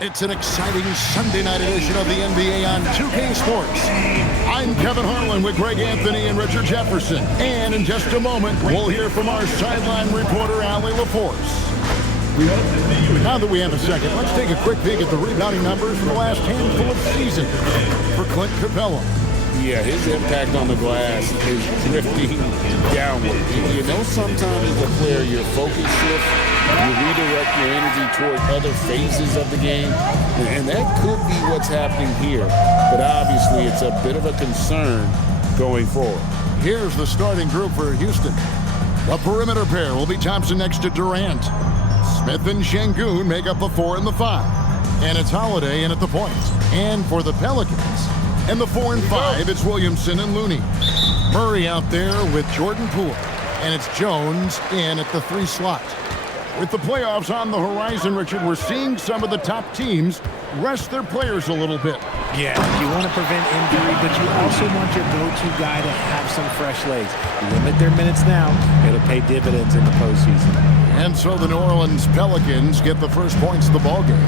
It's an exciting Sunday night edition of the NBA on 2K Sports. I'm Kevin Harlan with Greg Anthony and Richard Jefferson. And in just a moment, we'll hear from our sideline reporter, Allie LaForce. Now that we have a second, let's take a quick peek at the rebounding numbers for the last handful of seasons for Clint Capella. Yeah, his impact on the glass is drifting downward. You know, sometimes as a player, your focus shifts, you redirect your energy toward other phases of the game, and that could be what's happening here. But obviously, it's a bit of a concern going forward. Here's the starting group for Houston. The perimeter pair will be Thompson next to Durant. Smith and Şengün make up the 4 and the 5. And it's Holiday in at the point. And for the Pelicans, in the 4 and 5, it's Williamson and Looney. Murray out there with Jordan Poole. And it's Jones in at the 3 slot. With the playoffs on the horizon, Richard, we're seeing some of the top teams rest their players a little bit. Yeah, you want to prevent injury, but you also want your go-to guy to have some fresh legs. Limit their minutes now. It'll pay dividends in the postseason. And so the New Orleans Pelicans get the first points of the ballgame.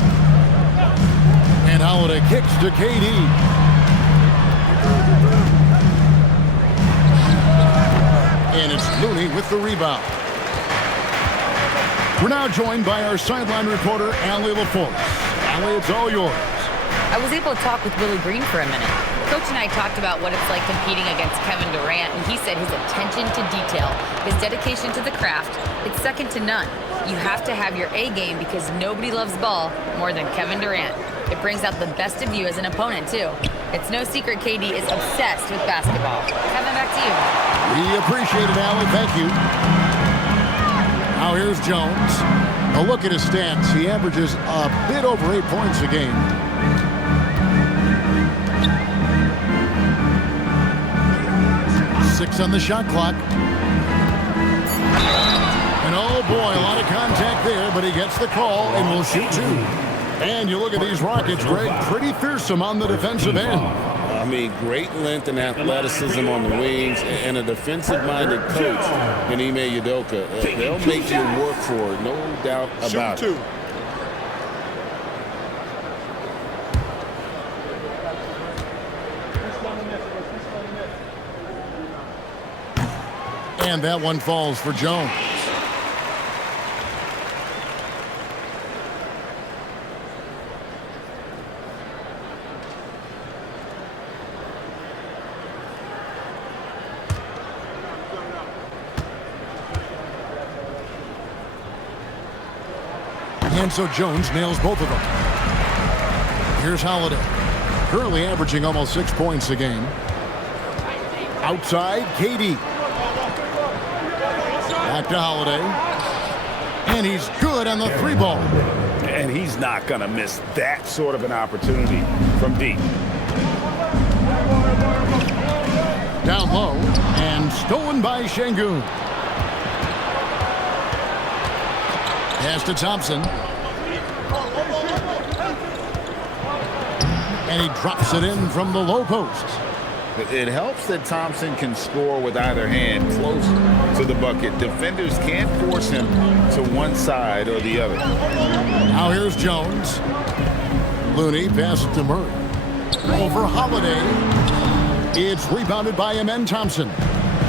And Holiday kicks to KD. And it's Looney with the rebound. We're now joined by our sideline reporter, Allie LaForce. Allie, it's all yours. I was able to talk with Willie Green for a minute. Coach and I talked about what it's like competing against Kevin Durant, and he said his attention to detail, his dedication to the craft, it's second to none. You have to have your A game because nobody loves ball more than Kevin Durant. It brings out the best of you as an opponent, too. It's no secret KD is obsessed with basketball. Kevin, back to you. We appreciate it, Allie. Thank you. Now here's Jones. A look at his stats. He averages a bit over 8 points a game. Six on the shot clock. And oh boy, a lot of contact there, but he gets the call and will shoot 2. And you look at these Rockets, Greg, pretty fearsome on the defensive end. I mean, great length and athleticism on the wings, and a defensive-minded coach in Ime Udoka. They'll make you work for it, no doubt about it. And that one falls for Jones. And so Jones nails both of them. Here's Holiday. Currently averaging almost 6 points a game. Outside, KD. Back to Holiday. And he's good on the 3 ball. And he's not going to miss that sort of an opportunity from deep. Down low and stolen by Şengün. Pass to Thompson. And he drops it in from the low post. It helps that Thompson can score with either hand close to the bucket. Defenders can't force him to one side or the other. Now here's Jones. Looney passes to Murray. Over Holiday. It's rebounded by Amen Thompson.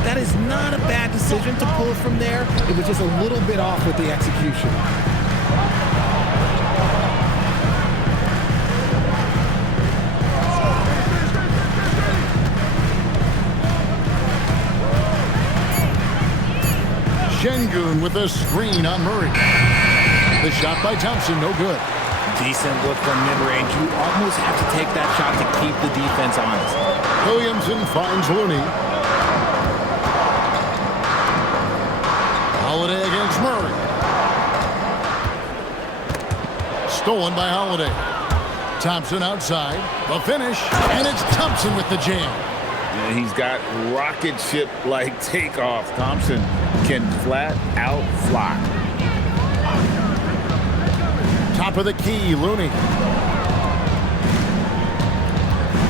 That is not a bad decision to pull from there. It was just a little bit off with the execution. Şengün with a screen on Murray. The shot by Thompson, no good. Decent look from mid-range. You almost have to take that shot to keep the defense honest. Williamson finds Looney. Holiday against Murray. Stolen by Holiday. Thompson outside. The finish. And it's Thompson with the jam. And he's got rocket ship-like takeoff. Thompson can flat out fly. Top of the key, Looney.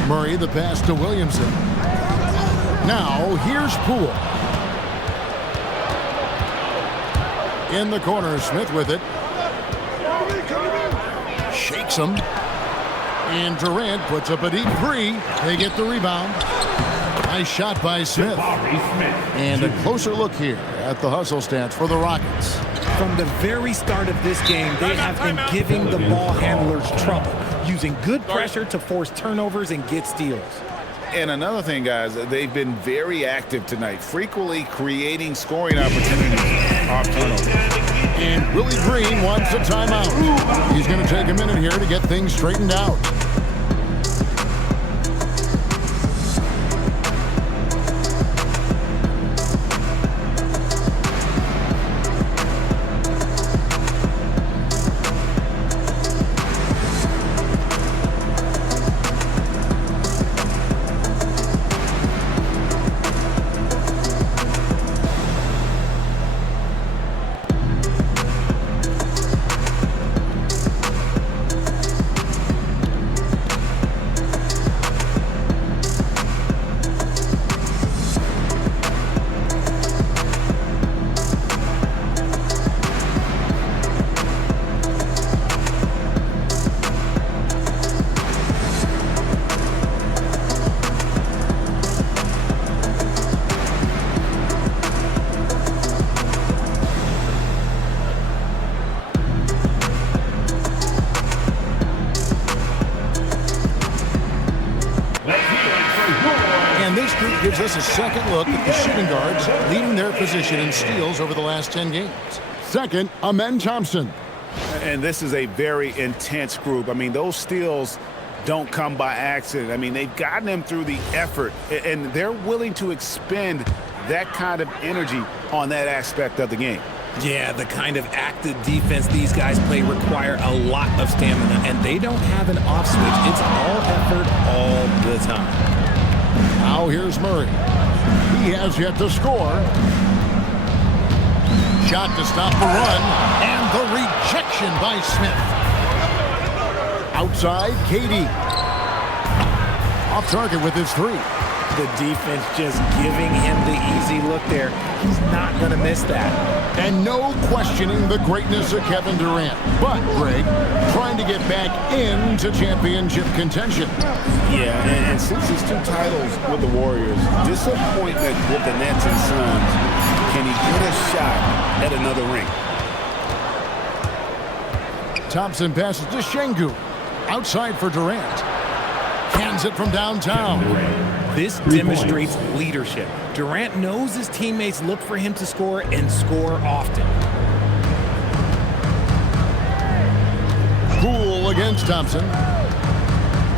Murray, the pass to Williamson. Now, here's Poole. In the corner, Smith with it. shakes him. And Durant puts up a deep three. They get the rebound. Nice shot by Smith. And a closer look here at the hustle stats for the Rockets. From the very start of this game, they have been giving the ball handlers trouble, using good pressure to force turnovers and get steals. And another thing, guys, they've been very active tonight, frequently creating scoring opportunities off turnovers. And Willie Green wants a timeout. He's going to take a minute here to get things straightened out. Gives us a second look at the shooting guards leading their position in steals over the last 10 games. Second, Amen Thompson. And this is a very intense group. I mean, those steals don't come by accident. I mean, they've gotten them through the effort, and they're willing to expend that kind of energy on that aspect of the game. Yeah, the kind of active defense these guys play require a lot of stamina, and they don't have an off switch. It's all effort all the time. Now here's Murray. He has yet to score. Shot to stop the run, and the rejection by Smith. Outside, KD. Off target with his three. The defense just giving him the easy look there. He's not going to miss that. And no questioning the greatness of Kevin Durant. But, Greg, trying to get back into championship contention. Yeah, and since his 2 titles with the Warriors, disappointment with the Nets and Suns, can he get a shot at another ring? Thompson passes to Şengün. Outside for Durant. Hands it from downtown. This demonstrates leadership. Durant knows his teammates look for him to score and score often. Cool against Thompson.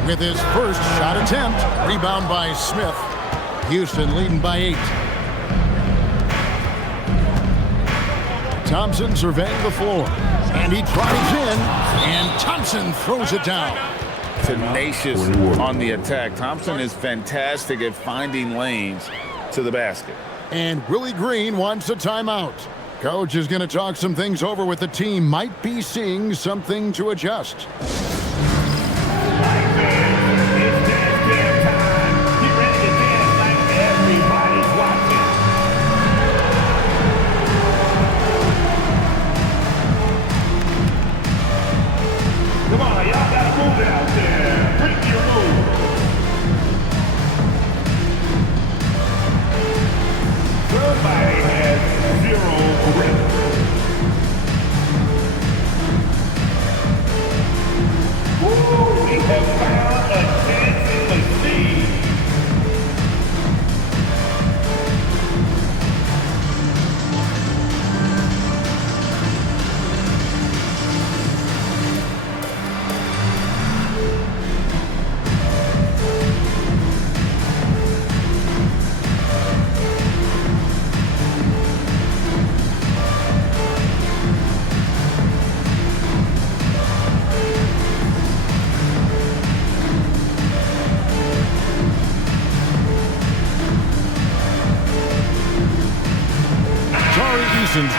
With his first shot attempt. Rebound by Smith. Houston leading by 8. Thompson surveying the floor. And he drives in. And Thompson throws it down. Tenacious on the attack. Thompson is fantastic at finding lanes to the basket. And Willie Green wants a timeout. Coach is going to talk some things over with the team. Might be seeing something to adjust. Come on, y'all gotta move it out there. Break your move. Somebody has 0 grip. Ooh, we have found a dancing machine.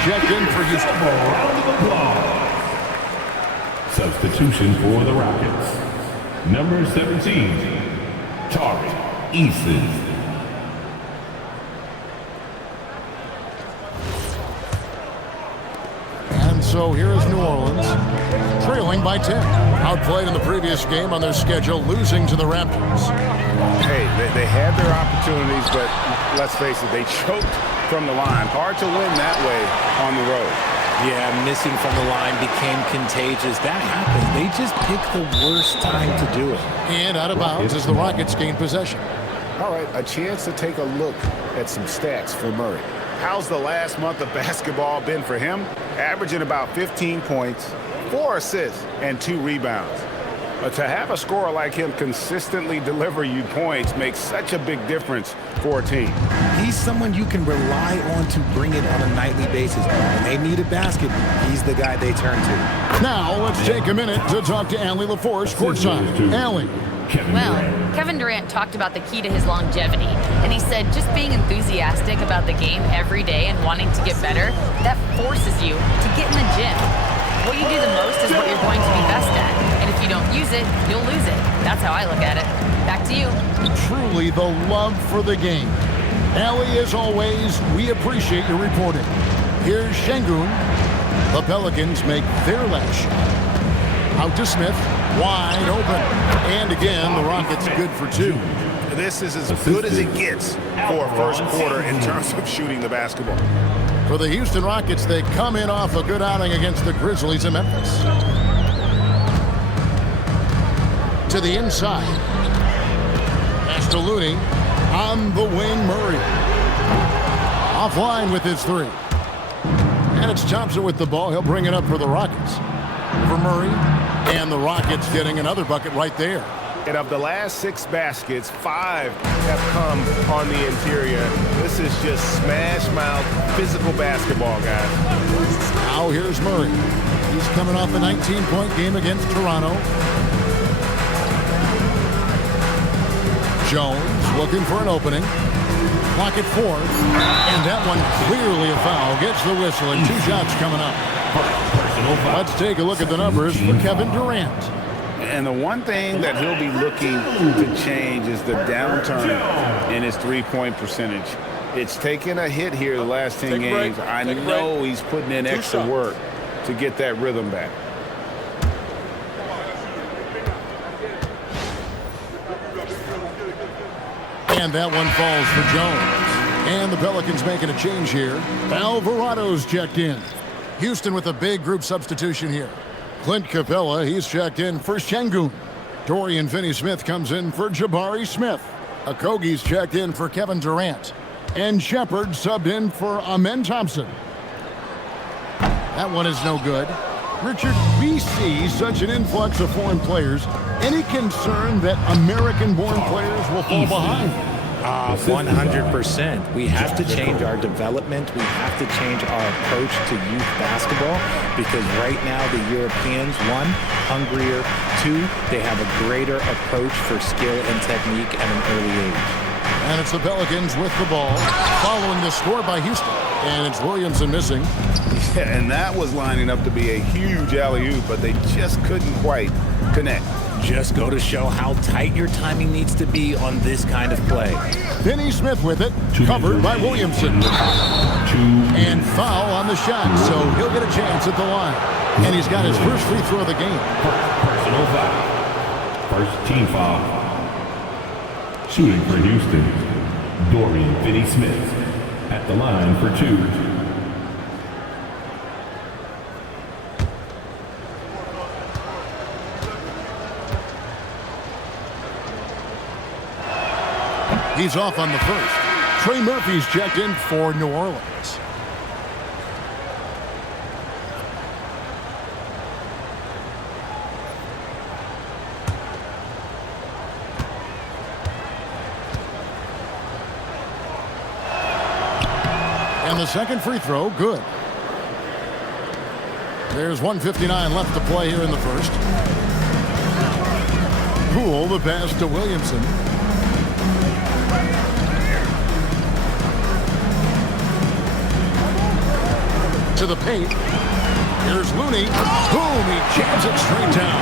Checked in for Houston. Round of applause. Substitution for the Rockets. Number 17, Tari Eason. And so here is New Orleans, trailing by 10. Outplayed in the previous game on their schedule, losing to the Raptors. Hey, they had their opportunities, but let's face it, they choked from the line. Hard to win that way on the road. Yeah, missing from the line became contagious. That happens. They just picked the worst time to do it. And out of bounds as the Rockets gain possession. All right, a chance to take a look at some stats for Murray. How's the last month of basketball been for him? Averaging about 15 points, 4 assists, and 2 rebounds. But to have a scorer like him consistently deliver you points makes such a big difference for a team. He's someone you can rely on to bring it on a nightly basis. When they need a basket, he's the guy they turn to. Now let's take a minute to talk to Allie LaForce courtside. Allie. Well, Kevin Durant talked about the key to his longevity, and he said just being enthusiastic about the game every day and wanting to get better, that forces you to get in the gym. What you do the most is what you're going to be best at, and if you don't use it, you'll lose it. That's how I look at it. Back to you. Truly the love for the game. Allie, as always, we appreciate your reporting. Here's Şengün. The Pelicans make their last shot. Out to Smith, wide open. And again, the Rockets good for 2. This is as good as it gets for a first quarter in terms of shooting the basketball. For the Houston Rockets, they come in off a good outing against the Grizzlies in Memphis. To the inside. Pass to Looney. On the wing, Murray. Offline with his 3. And it's Thompson with the ball. He'll bring it up for the Rockets. For Murray. And the Rockets getting another bucket right there. And of the last 6 baskets, 5 have come on the interior. This is just smash mouth physical basketball, guys. Now here's Murray. He's coming off a 19-point game against Toronto. Jones looking for an opening. Clock at 4. And that one clearly a foul. Gets the whistle and 2 shots coming up. Let's take a look at the numbers for Kevin Durant. And the one thing that he'll be looking to change is the downturn in his three-point percentage. It's taken a hit here the last 10 games. I know he's putting in extra work to get that rhythm back. And that one falls for Jones. And the Pelicans making a change here. Alvarado's checked in. Houston with a big group substitution here. Clint Capella, he's checked in for Şengün. Dorian Finney-Smith comes in for Jabari Smith. Okogie's checked in for Kevin Durant. And Shepard subbed in for Amen Thompson. That one is no good. Richard, we see such an influx of foreign players. Any concern that American-born players will fall behind? 100%. We have to change our development. We have to change our approach to youth basketball because right now the Europeans, 1, hungrier, 2, they have a greater approach for skill and technique at an early age. And it's the Pelicans with the ball following the score by Houston. And it's Williamson missing. Yeah, and that was lining up to be a huge alley-oop, but they just couldn't quite connect. Just go to show how tight your timing needs to be on this kind of play. Finney-Smith with it, covered by Williamson. And foul on the shot, so he'll get a chance at the line. And he's got his first free throw of the game. Personal foul. First team foul. Shooting for Houston, Dorian Finney-Smith at the line for 2. He's off on the first. Trey Murphy's checked in for New Orleans. And the second free throw, good. There's 1:59 left to play here in the first. Poole, the pass to Williamson. To the paint. Here's Looney. Boom, he jams it straight down.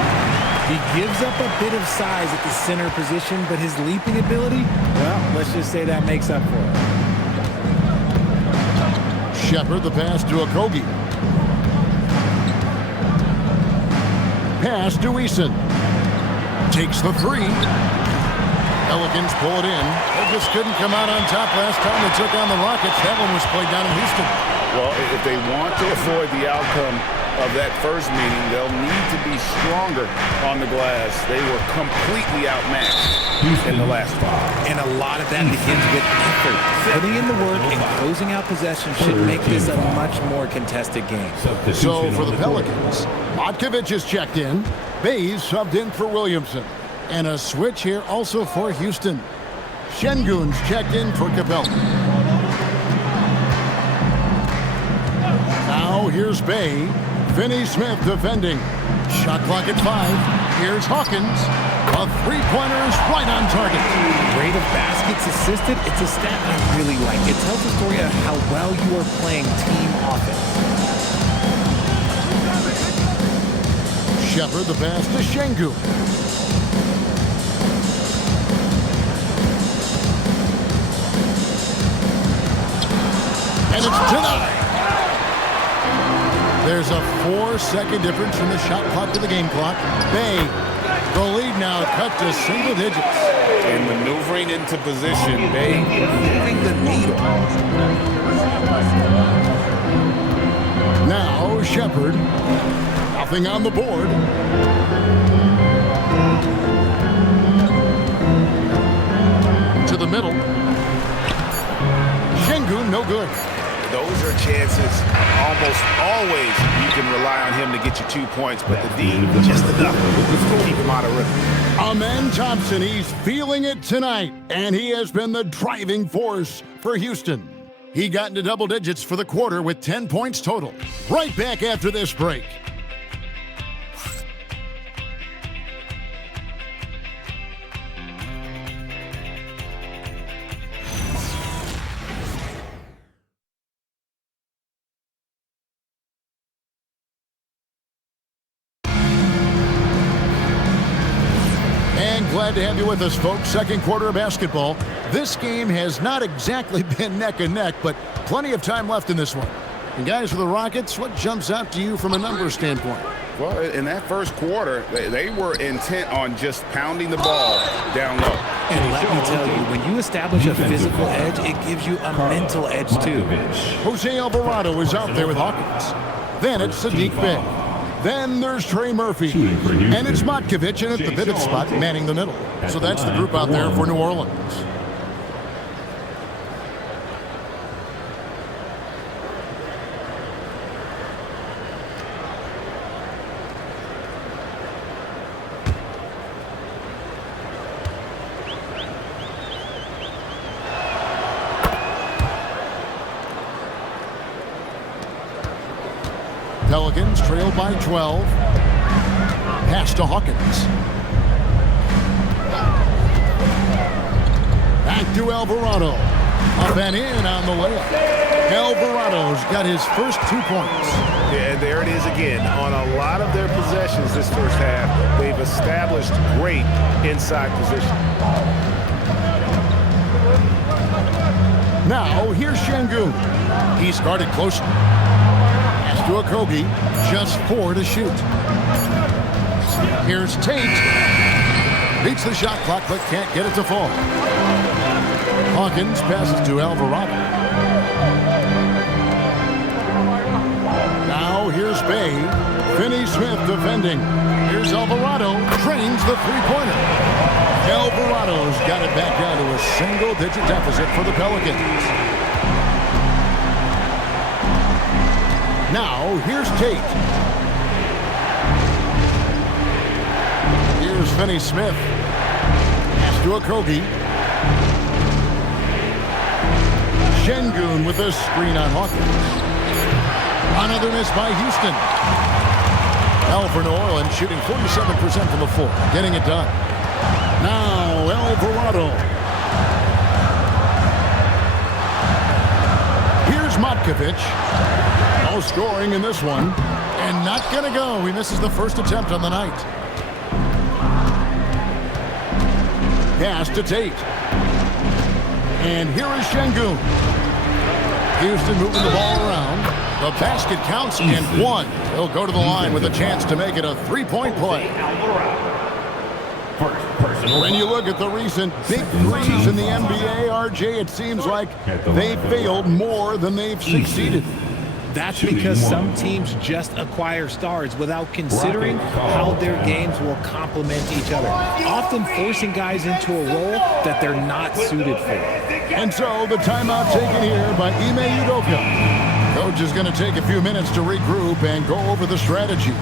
He gives up a bit of size at the center position, but his leaping ability, well, let's just say that makes up for it. Shepard, the pass to Okogie. Pass to Eason. Takes the three. Pelicans pull it in. They just couldn't come out on top last time they took on the Rockets. That one was played down in Houston. Well, if they want to avoid the outcome of that first meeting, they'll need to be stronger on the glass. They were completely outmatched in the last 5. And a lot of that begins with effort. Putting in the work and closing out possession should make this a much more contested game. So for the Pelicans, Matkovic is checked in. Bays subbed in for Williamson. And a switch here also for Houston. Şengün's checked in for Capella. Now here's Bay. Finney Smith defending. Shot clock at 5. Here's Hawkins. A three-pointer is right on target. Rate of baskets assisted, it's a stat I really like. It tells the story of how well you are playing team offense. Shepard the pass to Şengün. And it's denied. There's a 4-second difference from the shot clock to the game clock. Bay, the lead now cut to single digits. And maneuvering into position, Bay moving the needle. Now Shepard, nothing on the board. To the middle. Şengün, no good. Those are chances almost always you can rely on him to get you 2 points, but the D, just enough to keep him out of rhythm. Amen Thompson, he's feeling it tonight, and he has been the driving force for Houston. He got into double digits for the quarter with 10 points total. Right back after this break. Glad to have you with us, folks. Second quarter of basketball. This game has not exactly been neck and neck, but plenty of time left in this one. And guys, for the Rockets, what jumps out to you from a numbers standpoint? Well, in that first quarter, they were intent on just pounding the ball down low. And let me tell you, when you establish a physical edge, it gives you a mental edge too. Jose Alvarado is out there with Hawkins. Then it's Sadiq Bey. Then there's Trey Murphy. And it's Matkovic in at the pivot spot, manning the middle. So that's the group out there for New Orleans. Pelicans trailed by 12. Pass to Hawkins. Back to Alvarado. Up and in on the layup. Alvarado's got his first 2 points. Yeah, and there it is again. On a lot of their possessions this first half, they've established great inside position. Now, here's Şengün. He's guarded closely. To Okogie, just 4 to shoot. Here's Tate. Beats the shot clock, but can't get it to fall. Hawkins passes to Alvarado. Now here's Bay. Finney Smith defending. Here's Alvarado. Trains the three-pointer. Alvarado's got it back down to a single-digit deficit for the Pelicans. Now, here's Tate. Here's Finney Smith. Pass to Okogie. Şengün with a screen on Hawkins. Another miss by Houston. Now for New Orleans, shooting 47% from the floor. Getting it done. Now, Alvarado. Here's Matkovic. No scoring in this one. And not going to go. He misses the first attempt on the night. Pass to Tate. And here is Şengün. Houston moving the ball around. The basket counts and one. He'll go to the line with a chance to make it a three-point play. First personal. When you look at the recent big threes in the NBA, RJ, it seems like they failed more than they've succeeded. That's because some teams just acquire stars without considering how their games will complement each other, often forcing guys into a role that they're not suited for. And so the timeout taken here by Ime Udoka. Coach is going to take a few minutes to regroup and go over the strategy.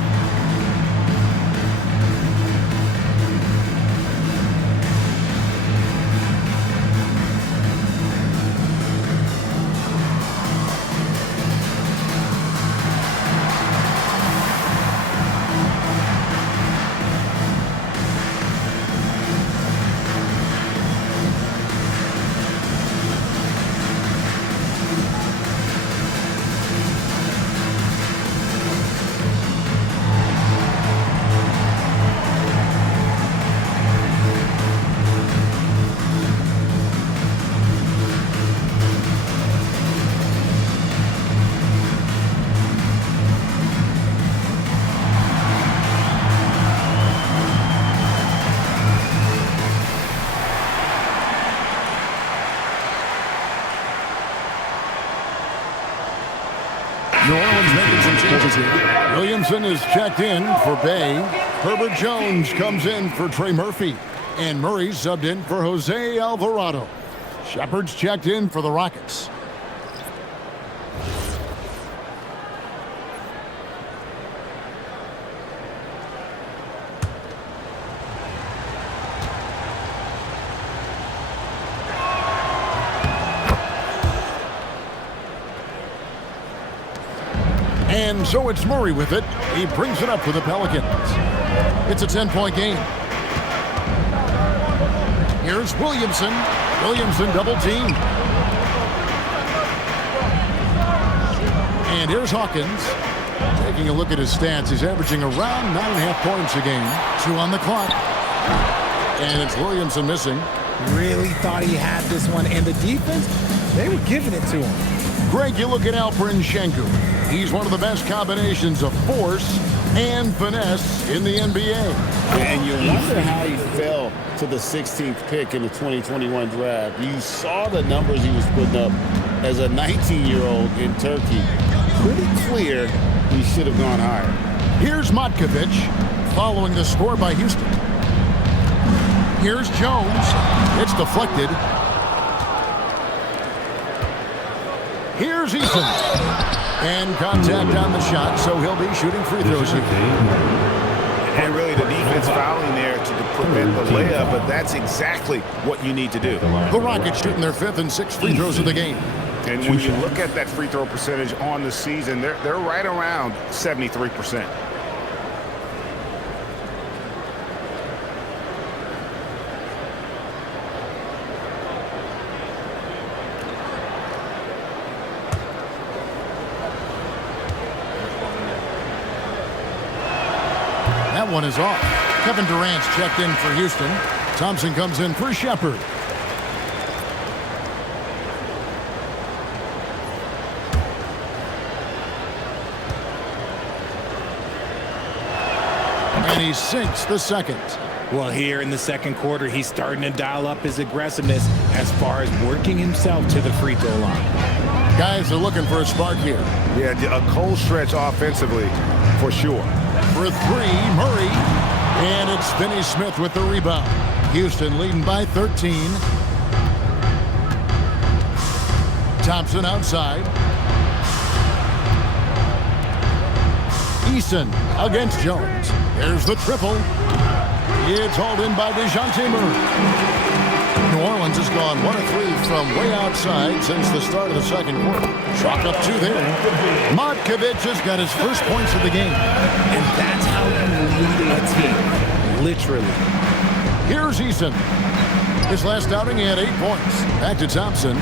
New Orleans making some changes here. Williamson is checked in for Bay. Herbert Jones comes in for Trey Murphy. And Murray subbed in for Jose Alvarado. Shepard's checked in for the Rockets. And so it's Murray with it. He brings it up for the Pelicans. It's a 10-point game. Here's Williamson. Williamson double team. And here's Hawkins. Taking a look at his stats, he's averaging around 9.5 points a game. 2 on the clock. And it's Williamson missing. Really thought he had this one. And the defense, they were giving it to him. Greg, you look at Alperen Sengun. He's one of the best combinations of force and finesse in the NBA. And you wonder how he fell to the 16th pick in the 2021 draft. You saw the numbers he was putting up as a 19-year-old in Turkey. Pretty clear he should have gone higher. Here's Matkovic following the score by Houston. Here's Jones. It's deflected. Here's Eason. And contact on the shot, so he'll be shooting free throws here. And really the defense fouling there to prevent the layup, but that's exactly what you need to do. The Rockets shooting their 5th and 6th free throws of the game. And when you look at that free throw percentage on the season, they're right around 73%. That one is off. Kevin Durant's checked in for Houston. Thompson comes in for Shepard. And he sinks the second. Well, here in the second quarter, he's starting to dial up his aggressiveness as far as working himself to the free throw line. Guys are looking for a spark here. Yeah, a cold stretch offensively, for sure. For 3, Murray. And it's Finney Smith with the rebound. Houston leading by 13. Thompson outside. Eason against Jones. There's the triple. It's hauled in by DeJounte Murray. New Orleans has gone 1 of 3 from way outside since the start of the second quarter. Chalk up 2 there. Matkovic has got his first points of the game. And that's how you lead a team, literally. Here's Eason. His last outing, he had 8 points. Back to Thompson.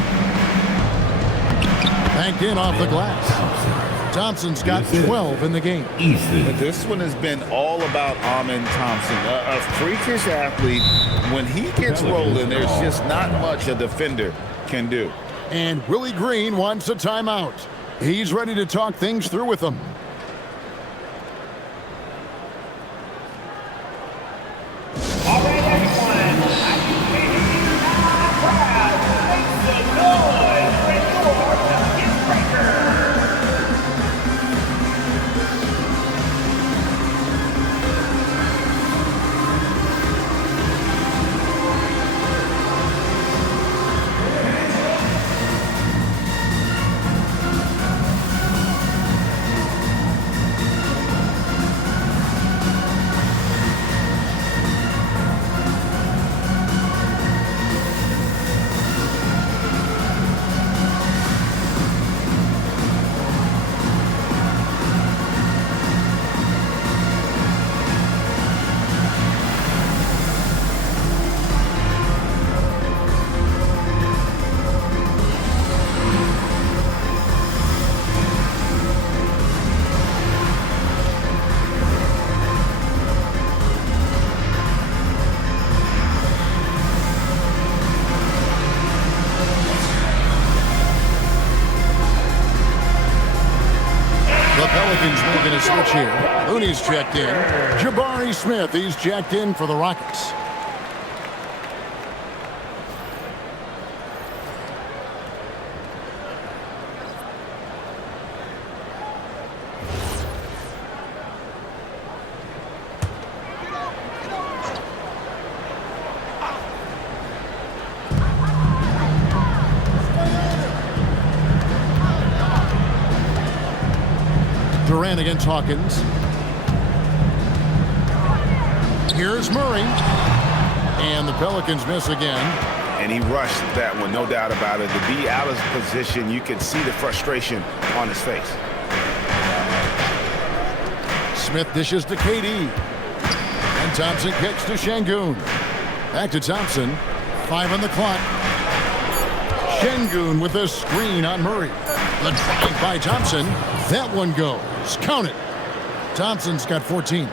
Banked in off the glass. Thompson's got 12 in the game. But this one has been all about Amen Thompson. A freakish athlete. When he gets rolling, there's just not much a defender can do. And Willie Green wants a timeout. He's ready to talk things through with them. All right, everyone. I can hear you loud and proud. Make some noise for your bucket breaker. Pelicans making a switch here. Looney's checked in. Jabari Smith, he's checked in for the Rockets. Durant against Hawkins. Here's Murray. And the Pelicans miss again. And he rushed that one, no doubt about it. To be out of position, you could see the frustration on his face. Smith dishes to KD. And Thompson kicks to Şengün. Back to Thompson. 5 on the clock. Şengün with a screen on Murray. The drive by Thompson. That one goes. Count it. Thompson's got 14.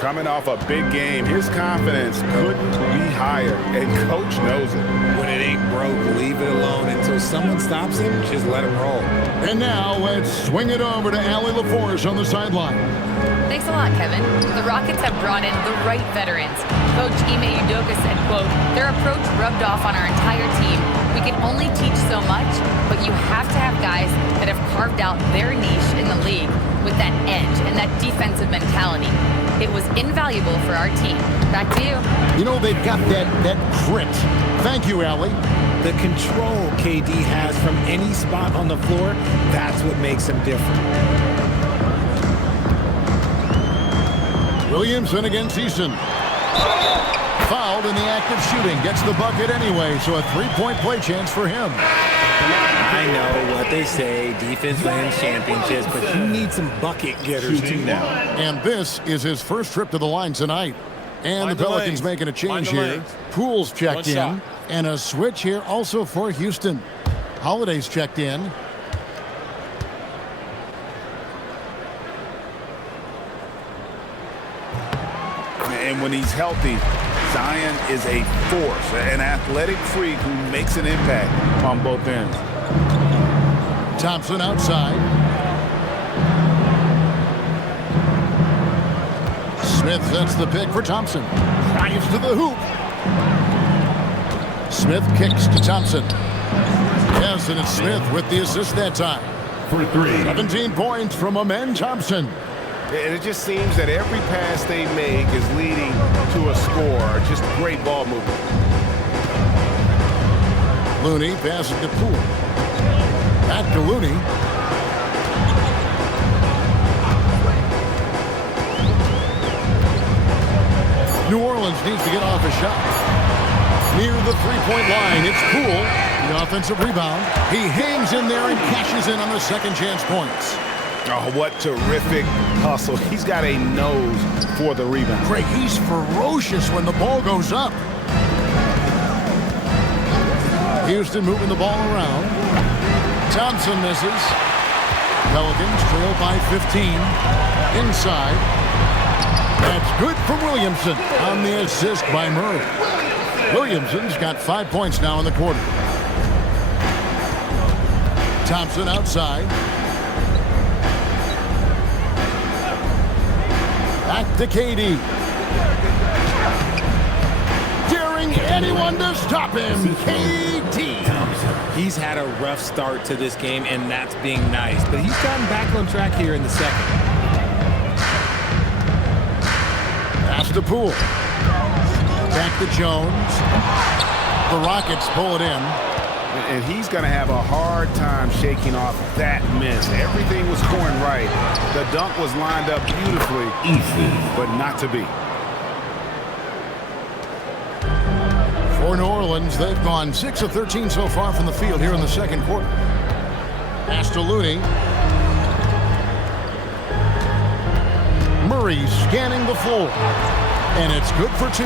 Coming off a big game, his confidence couldn't be higher, and coach knows it. When it ain't broke, leave it alone until someone stops him. Just let him roll. And now let's swing it over to Allie LaForce on the sideline. Thanks a lot, Kevin. The Rockets have brought in the right veterans. Coach Ime Udoka said, quote, their approach rubbed off on our entire team. We can only teach so much, but you have to have guys that have carved out their niche in the league with that edge and that defensive mentality. It was invaluable for our team. Back to you. You know, they've got that grit. Thank you, Allie. The control KD has from any spot on the floor, that's what makes him different. Williamson against Easton. Fouled in the act of shooting. Gets the bucket anyway, so a three-point play chance for him. I know what they say, defense wins championships, but you need some bucket getters too now. And this is his first trip to the line tonight. And the Pelicans making a change here. Poole's checked in. And a switch here also for Houston. Holiday's checked in. And when he's healthy, Zion is a force, an athletic freak who makes an impact on both ends. Thompson outside. Smith sets the pick for Thompson. Drives to the hoop. Smith kicks to Thompson. Yes, and it's Smith with the assist that time. For 3. 17 points from Amen Thompson. And it just seems that every pass they make is leading to a score. Just great ball movement. Looney passes to Poole. Back to Looney. New Orleans needs to get off a shot. Near the three-point line, it's Poole. The offensive rebound. He hangs in there and cashes in on the second chance points. Oh, what terrific hustle. He's got a nose for the rebound. Greg, he's ferocious when the ball goes up. Houston moving the ball around. Thompson misses. Pelicans trail by 15. Inside. That's good for Williamson on the assist by Murray. Williamson's got 5 points now in the quarter. Thompson outside. Back to KD. Daring anyone to stop him. KD. He's had a rough start to this game, and that's being nice. But he's gotten back on track here in the second. Pass to Poole. Back to Jones. The Rockets pull it in. And he's going to have a hard time shaking off that miss. Everything was going right. The dunk was lined up beautifully, but not to be. For New Orleans, they've gone 6 of 13 so far from the field here in the second quarter. Pass to Looney. Murray scanning the floor. And it's good for 2.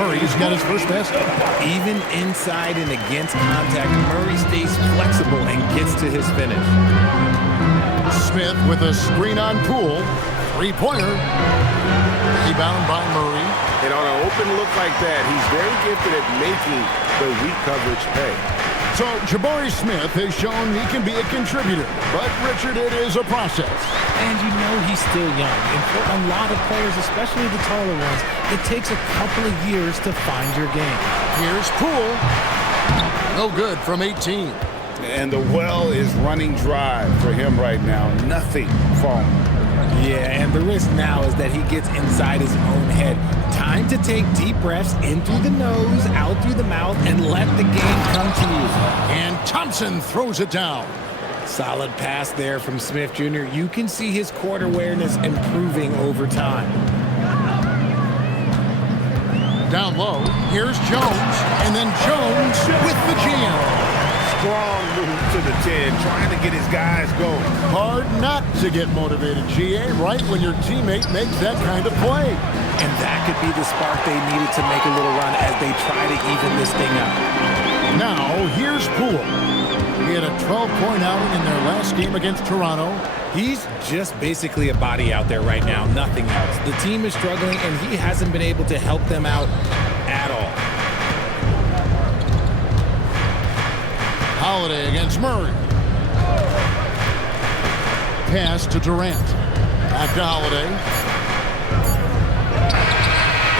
Murray's got his first basket. Even inside and against contact, Murray stays flexible and gets to his finish. Smith with a screen on Poole. Three-pointer. Rebound by Murray. And on an open look like that, he's very gifted at making the weak coverage pay. So Jabari Smith has shown he can be a contributor, but Richard, it is a process. And you know he's still young. And for a lot of players, especially the taller ones, it takes a couple of years to find your game. Here's Poole. No good from 18. And the well is running dry for him right now. Nothing falling. Yeah, and the risk now is that he gets inside his own head. Time to take deep breaths in through the nose, out through the mouth, and let the game come to you. And Thompson throws it down. Solid pass there from Smith Jr. You can see his court awareness improving over time. Down low, here's Jones, and then Jones with the jam. Strong move to the 10, trying to get his guys going. Hard not to get motivated, GA, right when your teammate makes that kind of play. And that could be the spark they needed to make a little run as they try to even this thing up. Now, here's Poole. He had a 12-point outing in their last game against Toronto. He's just basically a body out there right now, nothing else. The team is struggling, and he hasn't been able to help them out at all. Holiday against Murray. Pass to Durant. Back to Holiday.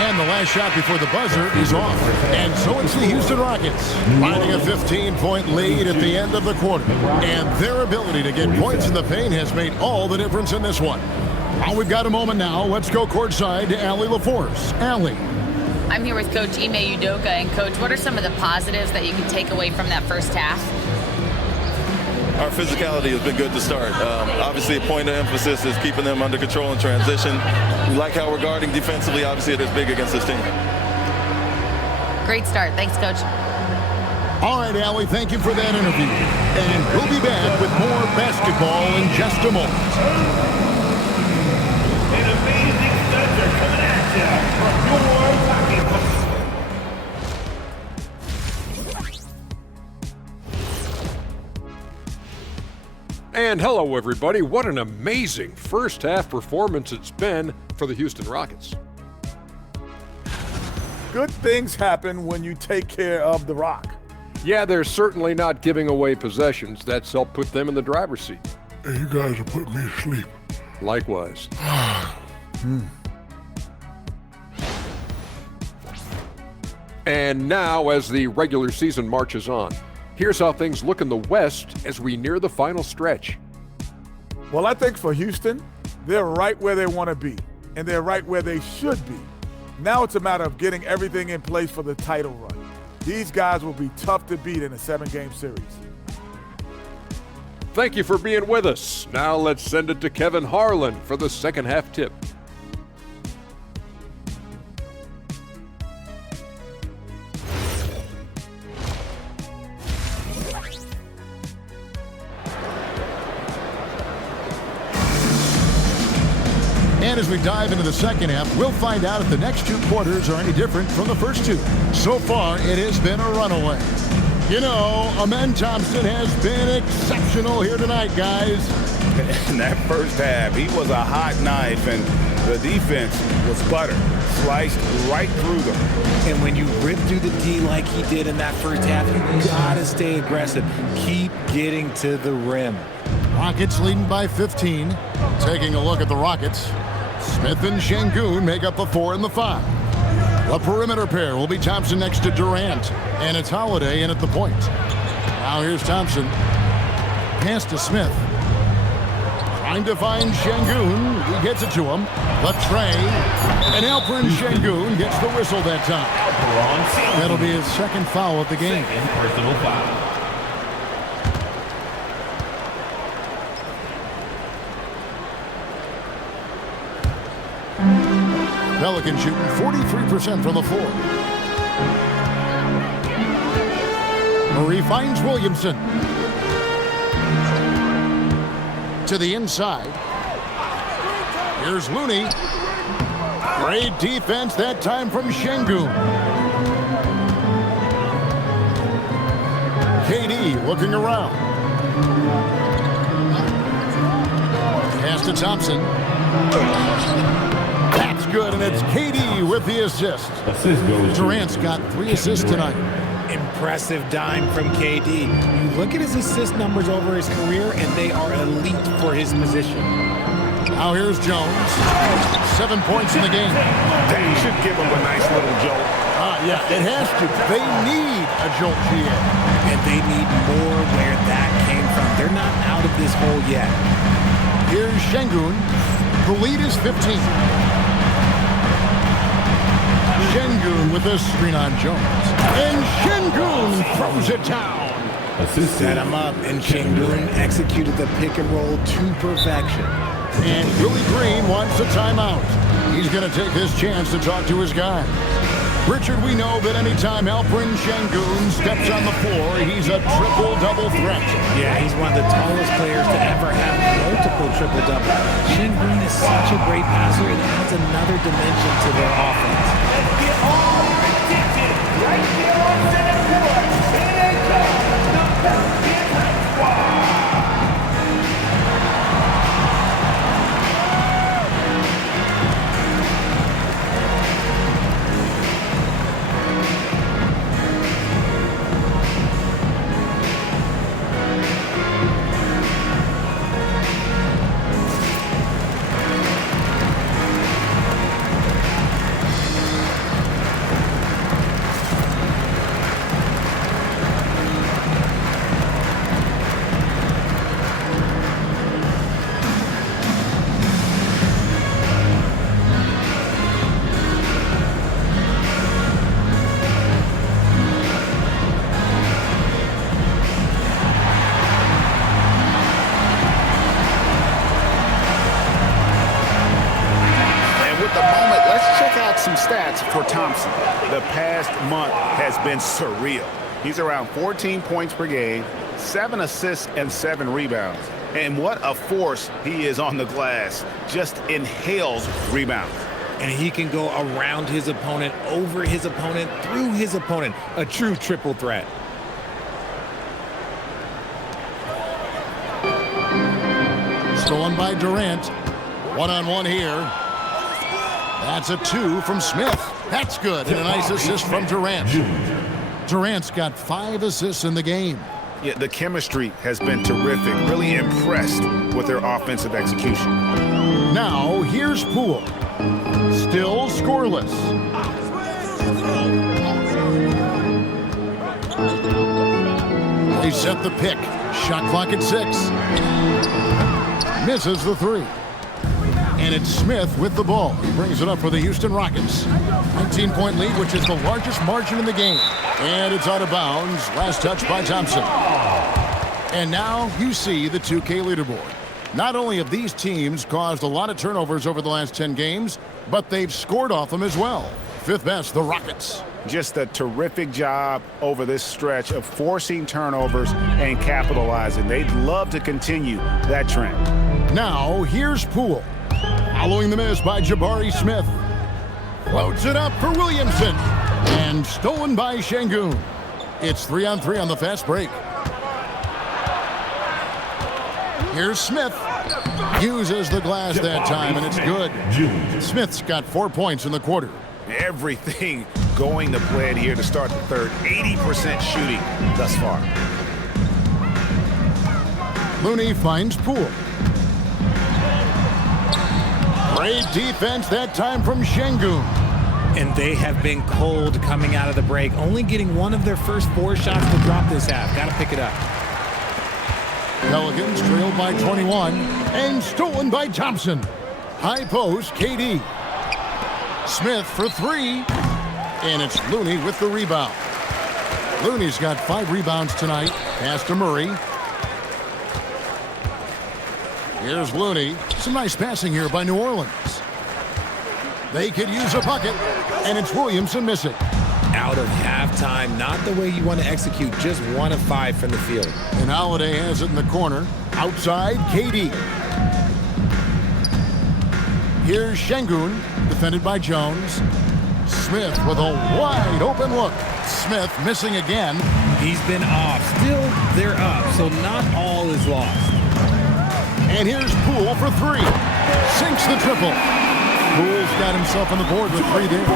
And the last shot before the buzzer is off. And so it's the Houston Rockets, finding a 15-point lead at the end of the quarter. And their ability to get points in the paint has made all the difference in this one. Well, we've got a moment now. Let's go courtside to Allie LaForce. Allie. I'm here with Coach Ime Udoka. And, Coach, what are some of the positives that you can take away from that first half? Our physicality has been good to start. Obviously, a point of emphasis is keeping them under control in transition. We like how we're guarding defensively. Obviously, it is big against this team. Great start. Thanks, Coach. All right, Allie, thank you for that interview. And we'll be back with more basketball in just a moment. An amazing studs are coming at you from your pocket. And hello, everybody. What an amazing first half performance it's been for the Houston Rockets. Good things happen when you take care of the rock. Yeah, they're certainly not giving away possessions. That's helped put them in the driver's seat. Hey, you guys have put me to sleep. Likewise. And now, as the regular season marches on, here's how things look in the West as we near the final stretch. Well, I think for Houston, they're right where they want to be, and they're right where they should be. Now it's a matter of getting everything in place for the title run. These guys will be tough to beat in a 7-game series. Thank you for being with us. Now let's send it to Kevin Harlan for the second half tip. And as we dive into the second half, we'll find out if the next two quarters are any different from the first two. So far, it has been a runaway. You know, Amen Thompson has been exceptional here tonight, guys. In that first half, he was a hot knife, and the defense was butter, sliced right through them. And when you rip through the D like he did in that first half, you gotta stay aggressive. Keep getting to the rim. Rockets leading by 15. Taking a look at the Rockets. Smith and Şengün make up the 4 and the 5. The perimeter pair will be Thompson next to Durant, and it's Holiday in at the point. Now here's Thompson. Pass to Smith. Trying to find Şengün. He gets it to him. The tray. And Alperen Şengün gets the whistle that time. That'll be his second foul of the game. Second personal foul. Pelicans shooting 43% from the floor. Murray finds Williamson. To the inside. Here's Looney. Great defense that time from Şengün. KD looking around. Pass to Thompson. That's good, and it's KD with the assist. Assist goes to Durant's got 3 assists tonight. Impressive dime from KD. You look at his assist numbers over his career, and they are elite for his position. Now here's Jones. 7 points in the game. That should give him a nice little jolt. Yeah, it has to. They need a jolt GA. And they need more where that came from. They're not out of this hole yet. Here's Şengün. The lead is 15. Şengün with a screen on Jones. And Şengün throws it down. assist. Set him up, and Şengün executed the pick and roll to perfection. And Willie Green wants a timeout. He's going to take this chance to talk to his guy. Richard, we know that anytime Alperen Şengün steps on the floor, he's a triple-double threat. Yeah, he's one of the tallest players to ever have multiple triple-double. Şengün is such a great passer, it adds another dimension to their offense. Let's get all attention right here on center court. Here they come, the Pelicans squad. Some stats for Thompson. The past month has been surreal. He's around 14 points per game, 7 assists and 7 rebounds. And what a force he is on the glass. Just inhales rebounds. And he can go around his opponent, over his opponent, through his opponent. A true triple threat. Stolen by Durant. One-on-one here. That's a 2 from Smith. That's good. And a nice assist from Durant. Durant's got 5 assists in the game. Yeah, the chemistry has been terrific. Really impressed with their offensive execution. Now, here's Poole. Still scoreless. They set the pick. Shot clock at 6. Misses the 3. And it's Smith with the ball. He brings it up for the Houston Rockets. 19-point lead, which is the largest margin in the game. And it's out of bounds. Last touch by Thompson. And now you see the 2K leaderboard. Not only have these teams caused a lot of turnovers over the last 10 games, but they've scored off them as well. 5th best, the Rockets. Just a terrific job over this stretch of forcing turnovers and capitalizing. They'd love to continue that trend. Now, here's Poole. Following the miss by Jabari Smith. Floats it up for Williamson. And stolen by Şengün. It's 3-on-3 on the fast break. Here's Smith. Uses the glass that time, and it's good. Smith's got 4 points in the quarter. Everything going to plan here to start the third. 80% shooting thus far. Looney finds Poole. Great defense that time from Şengün. And they have been cold coming out of the break, only getting one of their first 4 shots to drop this half. Got to pick it up. Pelicans trailed by 21 and stolen by Thompson. High post, KD. Smith for 3. And it's Looney with the rebound. Looney's got 5 rebounds tonight. Pass to Murray. Here's Looney. Some nice passing here by New Orleans. They could use a bucket, and it's Williamson missing. Out of halftime, not the way you want to execute, just 1 of 5 from the field. And Holiday has it in the corner. Outside, KD. Here's Şengün, defended by Jones. Smith with a wide open look. Smith missing again. He's been off. Still, they're up, so not all is lost. And here's Poole for 3. Sinks the triple. Poole's got himself on the board with 3 there.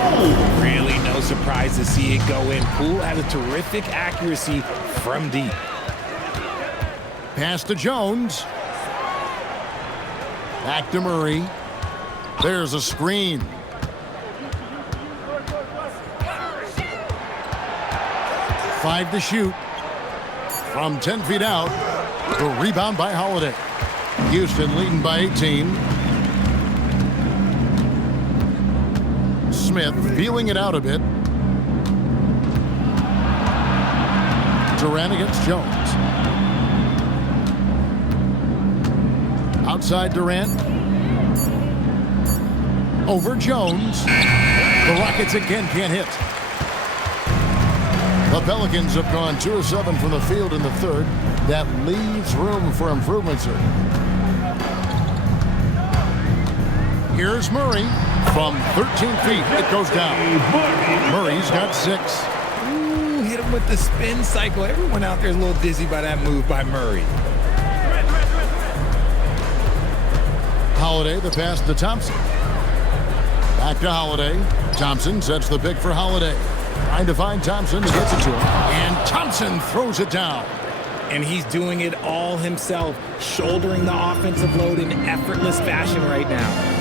Really no surprise to see it go in. Poole had a terrific accuracy from deep. Pass to Jones. Back to Murray. There's a screen. Five to shoot. From 10 feet out. The rebound by Holiday. Houston leading by 18. Smith feeling it out a bit. Durant against Jones. Outside Durant. Over Jones. The Rockets again can't hit. The Pelicans have gone 2 of 7 from the field in the third. That leaves room for improvement, sir. Here's Murray. From 13 feet, it goes down. Murray's got 6. Ooh, hit him with the spin cycle. Everyone out there is a little dizzy by that move by Murray. Holiday, the pass to Thompson. Back to Holiday. Thompson sets the pick for Holiday. Trying to find Thompson, he gets it to him. And Thompson throws it down. And he's doing it all himself, shouldering the offensive load in effortless fashion right now.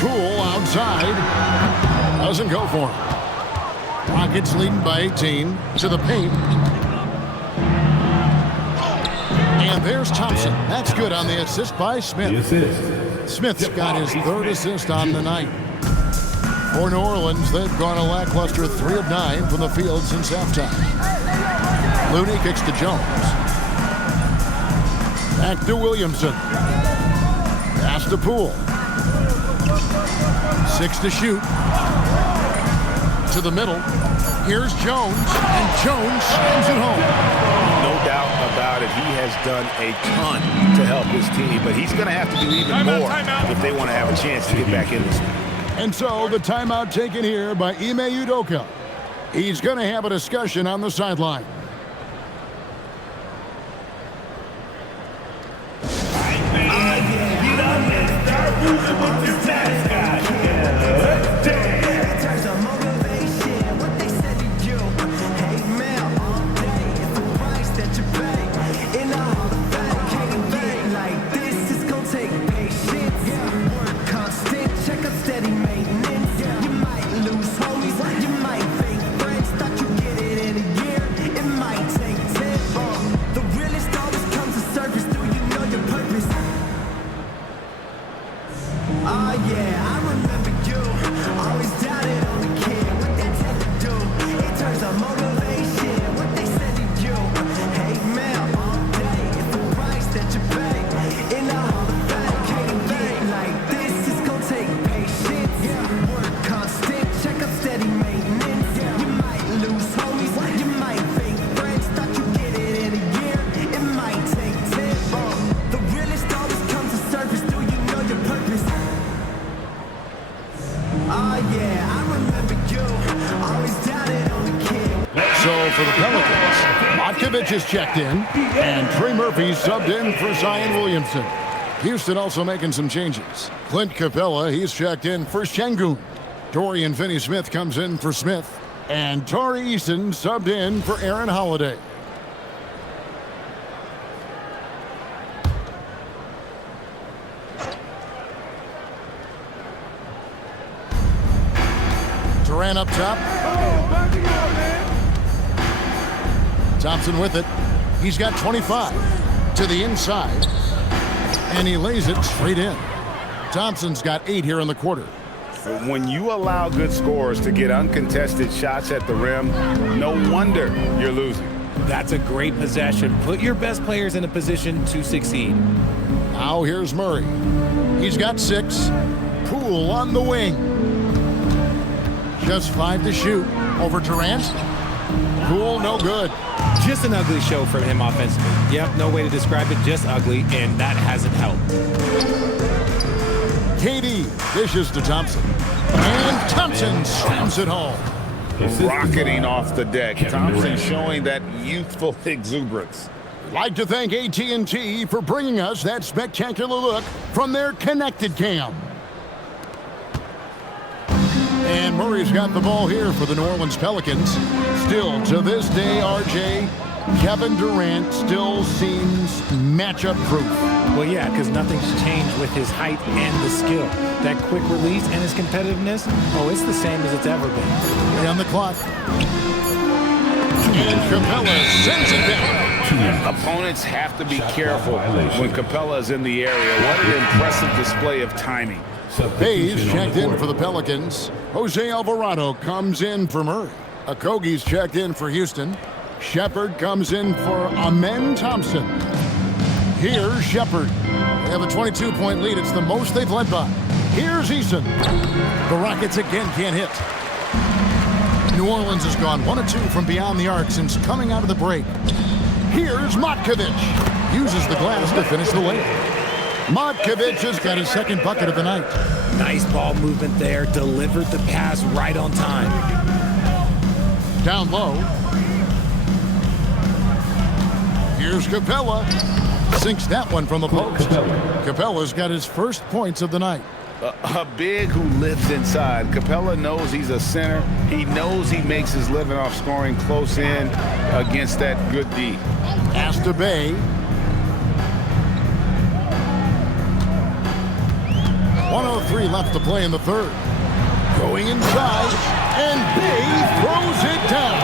Poole outside. Doesn't go for him. Rockets leading by 18 to the paint. And there's Thompson. That's good on the assist by Smith. Smith's got his 3rd assist on the night. For New Orleans, they've gone a lackluster 3 of 9 from the field since halftime. Looney kicks to Jones. Back to Williamson. Pass to Poole. 6 to shoot. To the middle. Here's Jones. And Jones slams it home. No doubt about it. He has done a ton to help his team, but he's going to have to do even more if they want to have a chance to get back in this. And so the timeout taken here by Ime Udoka. He's going to have a discussion on the sideline. For the Pelicans, Matkovic is checked in, and Trey Murphy subbed in for Zion Williamson. Houston also making some changes. Clint Capella, he's checked in for Şengün. Dorian Finney-Smith comes in for Smith, and Tari Eason subbed in for Aaron Holiday. Durant up top. Thompson with it. He's got 25 to the inside. And he lays it straight in. Thompson's got 8 here in the quarter. When you allow good scorers to get uncontested shots at the rim, no wonder you're losing. That's a great possession. Put your best players in a position to succeed. Now here's Murray. He's got 6. Poole on the wing. Just 5 to shoot. Over Durant. Poole, no good. Just an ugly show from him offensively. Yep, no way to describe it, just ugly, and that hasn't helped. KD dishes to Thompson. And Thompson slams it home. Rocketing off the deck. Thompson showing that youthful exuberance. Like to thank AT&T for bringing us that spectacular look from their connected cam. And Murray's got the ball here for the New Orleans Pelicans. Still, to this day, RJ, Kevin Durant still seems matchup proof. Well, yeah, because nothing's changed with his height and the skill. That quick release and his competitiveness, oh, it's the same as it's ever been. 3 on the clock. And Capella sends it down. Opponents have to be careful when Capella is in the area. What an impressive display of timing. Hayes checked in for the Pelicans. Jose Alvarado comes in for Murray. Okogie's checked in for Houston. Shepard comes in for Amen Thompson. Here's Shepard. They have a 22-point lead. It's the most they've led by. Here's Eason. The Rockets again can't hit. New Orleans has gone 1 of 2 from beyond the arc since coming out of the break. Here's Matkovic. Uses the glass to finish the layup. Matkovic has got his second bucket of the night. Nice ball movement there. Delivered the pass right on time. Down low. Here's Capella. Sinks that one from the post. Capella's got his first points of the night. A big who lives inside. Capella knows he's a center. He knows he makes his living off scoring close in against that good D. Pass to Bay. 1:03 left to play in the third. Going inside, and Bay throws it down.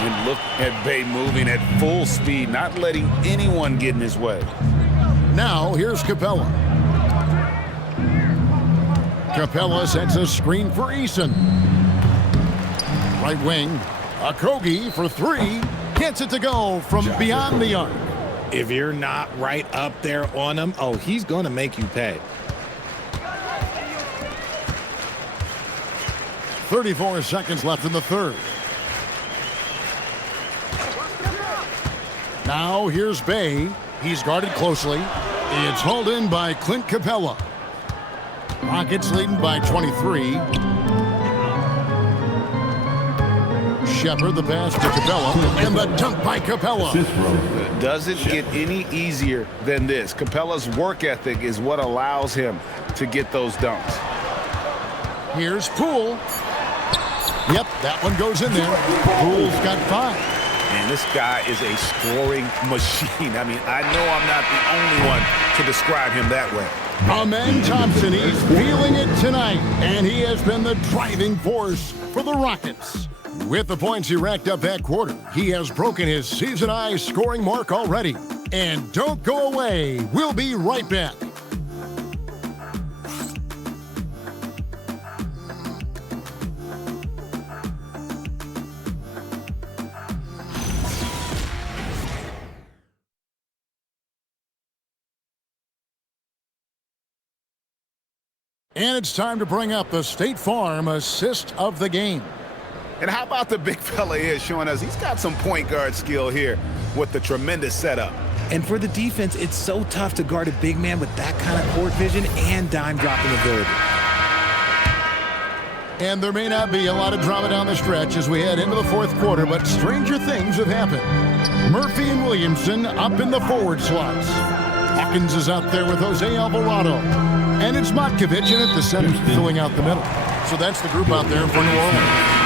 And look at Bay moving at full speed, not letting anyone get in his way. Now here's Capella. Capella sets a screen for Eason. Right wing, Okogie for 3. Gets it to go from beyond the arc. If you're not right up there on him, oh, he's going to make you pay. 34 seconds left in the third. Now here's Bay. He's guarded closely. It's hauled in by Clint Capella. Rockets leading by 23. Shepard the pass to Capella. And the dunk by Capella. Doesn't get any easier than this. Capella's work ethic is what allows him to get those dunks. Here's Poole. Yep, that one goes in there. Poole's got 5. And this guy is a scoring machine. I mean, I know I'm not the only one to describe him that way. Amen Thompson, he's feeling it tonight, and he has been the driving force for the Rockets. With the points he racked up that quarter, he has broken his season-high scoring mark already. And don't go away. We'll be right back. And it's time to bring up the State Farm assist of the game. And how about the big fella here showing us he's got some point guard skill here with the tremendous setup. And for the defense, it's so tough to guard a big man with that kind of court vision and dime dropping ability. And there may not be a lot of drama down the stretch as we head into the fourth quarter, but stranger things have happened. Murphy and Williamson up in the forward slots. Hawkins is out there with Jose Alvarado. And it's Matkovic in at the center, filling out the middle. So that's the group out there for New Orleans.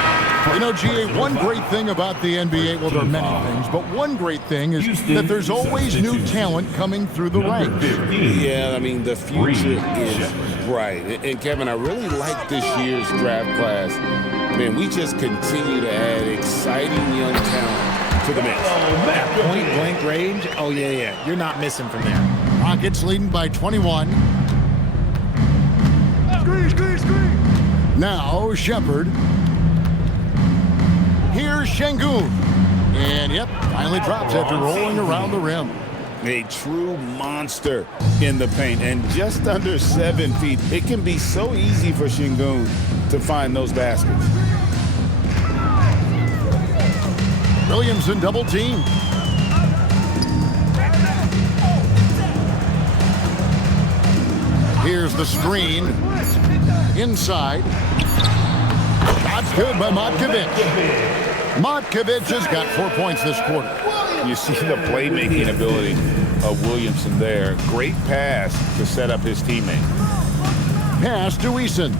You know, GA, one great thing about the NBA, well, there are many things, but one great thing is that there's always new talent coming through the ranks. Yeah, I mean, the future is bright. And Kevin, I really like this year's draft class Man, we just continue to add exciting young talent to the mix. At point-blank range, oh, yeah. You're not missing from there. Rockets leading by 21. Screen. Now Shepard. Here's Şengün. And, yep, finally drops after rolling around the rim. A true monster in the paint and just under 7 feet. It can be so easy for Şengün to find those baskets. Williamson double team. Here's the screen. Inside. Shot's good by Matkovic. Matkovic has got 4 points this quarter. You see the playmaking ability of Williamson there. Great pass to set up his teammate. Pass to Eason.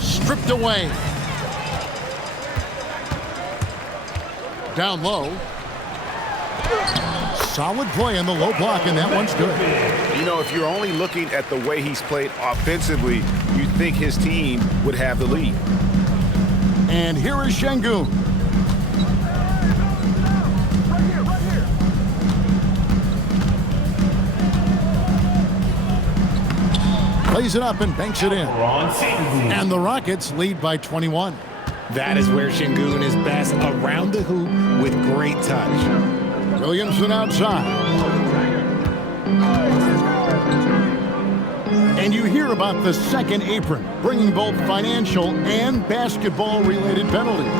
Stripped away. Down low. Solid play in the low block, and that one's good. You know, if you're only looking at the way he's played offensively, you'd think his team would have the lead. And here is Şengün. Plays it up and banks it in. And the Rockets lead by 21. That is where Şengün is best, around the hoop with great touch. Williamson outside. And you hear about the second apron, bringing both financial and basketball-related penalties.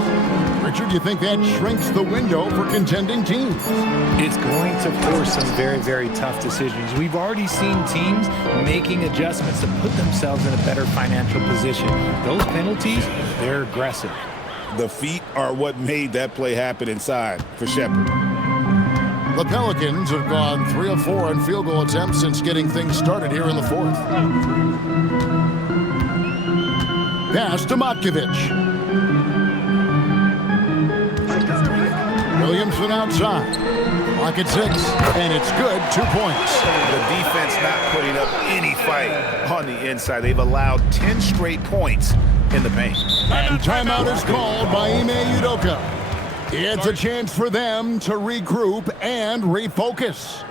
Richard, do you think that shrinks the window for contending teams? It's going to force some very, very tough decisions. We've already seen teams making adjustments to put themselves in a better financial position. Those penalties, they're aggressive. The feet are what made that play happen inside for Shepard. The Pelicans have gone 3 of 4 on field goal attempts since getting things started here in the fourth. Pass to Matkovic. Williamson outside. Clock at 6, and it's good. 2 points. The defense not putting up any fight on the inside. They've allowed 10 straight points in the paint. And timeout is called by Ime Udoka. It's a chance for them to regroup and refocus.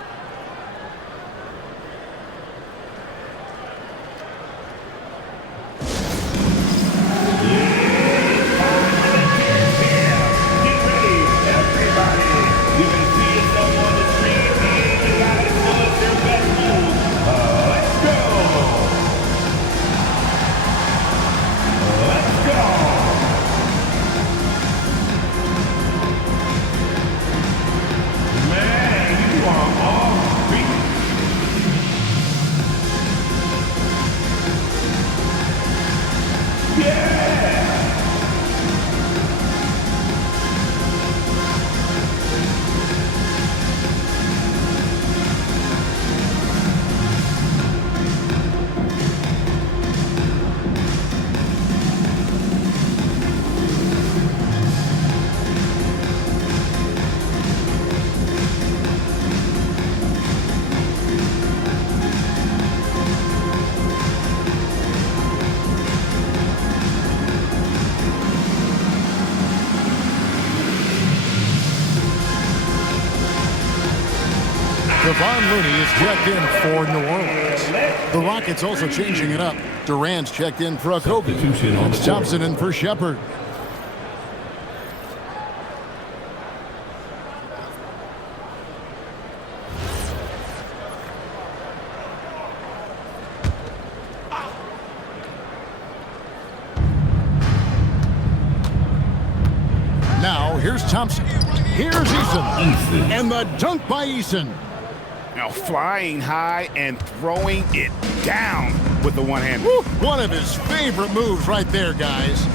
Kevon Looney is checked in for New Orleans. The Rockets also changing it up. Durant's checked in for Okogie. It's Thompson in for Shepard. Now, here's Thompson. Here's Eason. And the dunk by Eason. Now flying high and throwing it down with the one hand. One of his favorite moves right there, guys.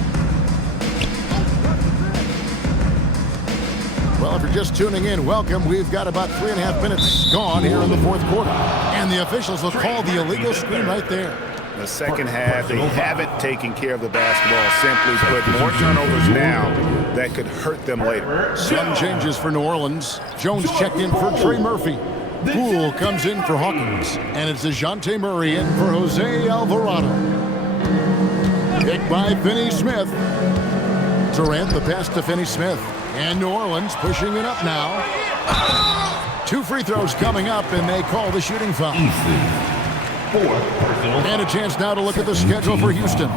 Well, if you're just tuning in, welcome. We've got about 3.5 minutes gone here in the fourth quarter. And the officials will call the illegal screen right there. The second half, they haven't taken care of the basketball, simply put. More turnovers now that could hurt them later. Some changes for New Orleans. Jones checked in for Trey Murphy. Poole comes in for Hawkins. And it's DeJounte Murray in for Jose Alvarado. Picked by Finney-Smith. Durant, the pass to Finney-Smith. And New Orleans pushing it up now. 2 free throws coming up, and they call the shooting foul. And a chance now to look at the schedule for Houston.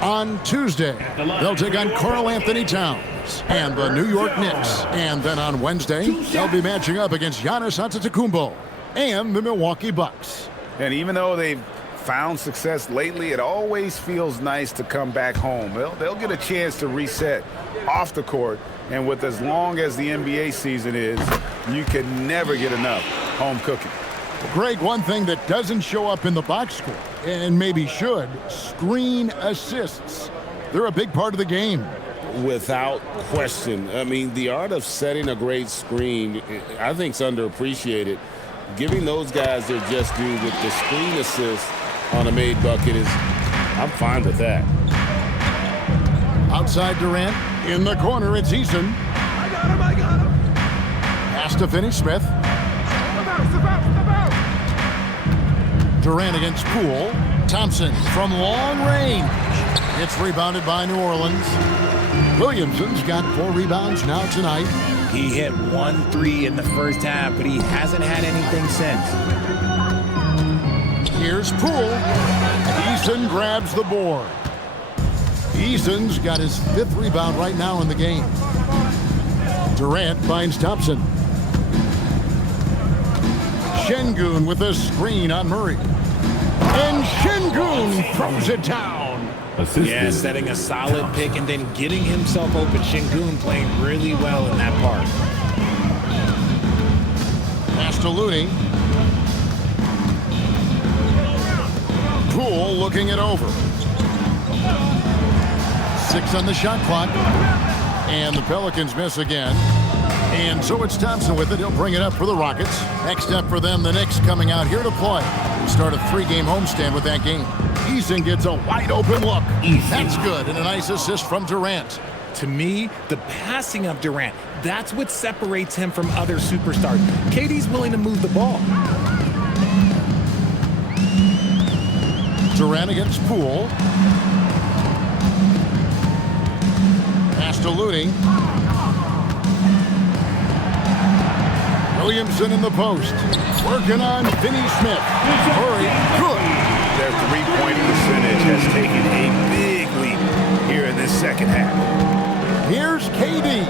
On Tuesday, they'll take on Karl Anthony Towns and the New York Knicks. And then on Wednesday, they'll be matching up against Giannis Antetokounmpo and the Milwaukee Bucks. And even though they've found success lately, it always feels nice to come back home. They'll get a chance to reset off the court. And with as long as the NBA season is, you can never get enough home cooking. Greg, one thing that doesn't show up in the box score, and maybe should, screen assists. They're a big part of the game. Without question. I mean, the art of setting a great screen, I think, is underappreciated. Giving those guys their just due with the screen assist on a made bucket is, I'm fine with that. Outside Durant. In the corner, it's Eason. I got him. Pass to Finney-Smith. Durant against Poole. Thompson from long range. It's rebounded by New Orleans. Williamson's got 4 rebounds now tonight. He hit 1 3 in the first half, but he hasn't had anything since. Here's Poole. Eason grabs the board. Eason's got his 5th rebound right now in the game. Durant finds Thompson. Şengün with a screen on Murray. And Şengün throws it down. Yeah, setting a solid pick and then getting himself open. Şengün playing really well in that part. Pass to Looney. Poole looking it over. 6 on the shot clock. And the Pelicans miss again. And so it's Thompson with it. He'll bring it up for the Rockets. Next up for them, the Knicks coming out here to play. We'll start a 3-game homestand with that game. Eason gets a wide open look. That's good. And a nice assist from Durant. To me, the passing of Durant, that's what separates him from other superstars. KD's willing to move the ball. Durant against Poole. Pass to Looney. Williamson in the post. Working on Finney-Smith. Murray, good. Their 3-point percentage has taken a big leap here in this second half. Here's KD.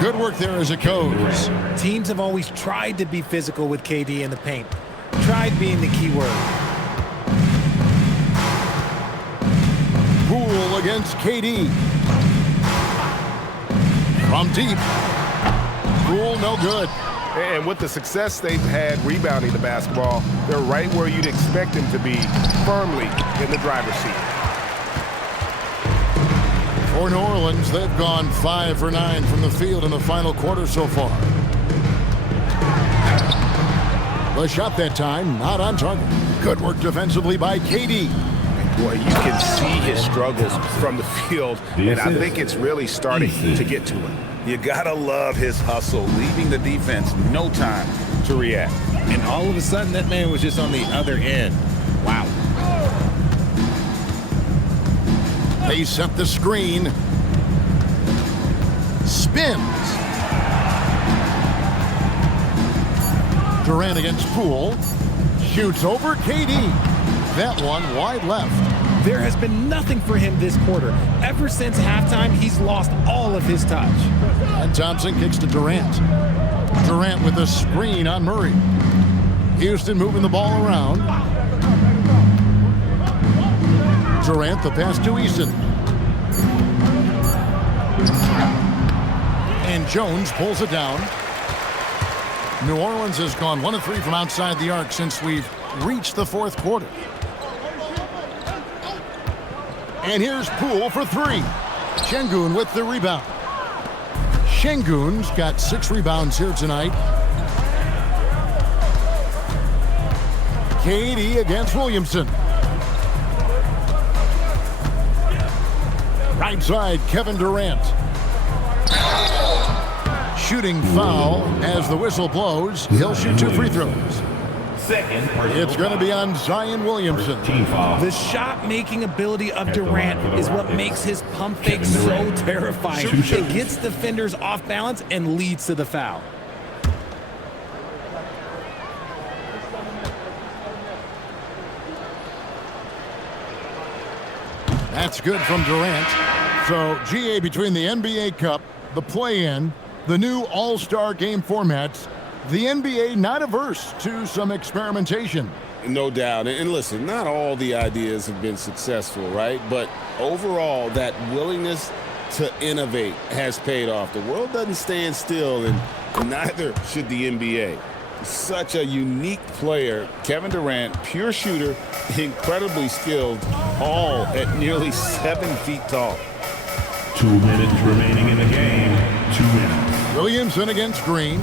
Good work there as it goes. Teams have always tried to be physical with KD in the paint. Tried being the key word. Poole against KD. From deep. Poole no good. And with the success they've had rebounding the basketball, they're right where you'd expect them to be, firmly in the driver's seat. For New Orleans, they've gone 5 for 9 from the field in the final quarter so far. The shot that time, not on target. Good work defensively by KD. Boy, you can see his struggles from the field, and I think it's really starting to get to him. You gotta love his hustle, leaving the defense no time to react. And all of a sudden, that man was just on the other end. Wow. They set the screen. Spins. Durant against Poole. Shoots over KD. That one wide left. There has been nothing for him this quarter. Ever since halftime, he's lost all of his touch. And Thompson kicks to Durant. Durant with a screen on Murray. Houston moving the ball around. Durant, the pass to Eason. And Jones pulls it down. New Orleans has gone 1 of 3 from outside the arc since we've reached the 4th quarter. And here's Poole for 3. Şengün with the rebound. Şengün's got 6 rebounds here tonight. KD against Williamson. Right side, Kevin Durant. Shooting foul as the whistle blows. He'll shoot 2 free throws. Second personal It's going to be foul. on Zion Williamson. Team foul. The shot-making ability of At the Durant line for the is what Rockets, makes his pump fake Kevin so Durant. terrifying. Two shots. It gets defenders off balance and leads to the foul. That's good from Durant. So, GA, between the NBA Cup, the play-in, the new All-Star game formats, the NBA not averse to some experimentation. No doubt. And listen, not all the ideas have been successful, right? But overall, that willingness to innovate has paid off. The world doesn't stand still, and neither should the NBA. Such a unique player. Kevin Durant, pure shooter, incredibly skilled, all at nearly 7 feet tall. 2 minutes remaining in the game. 2 minutes. Williamson against Green.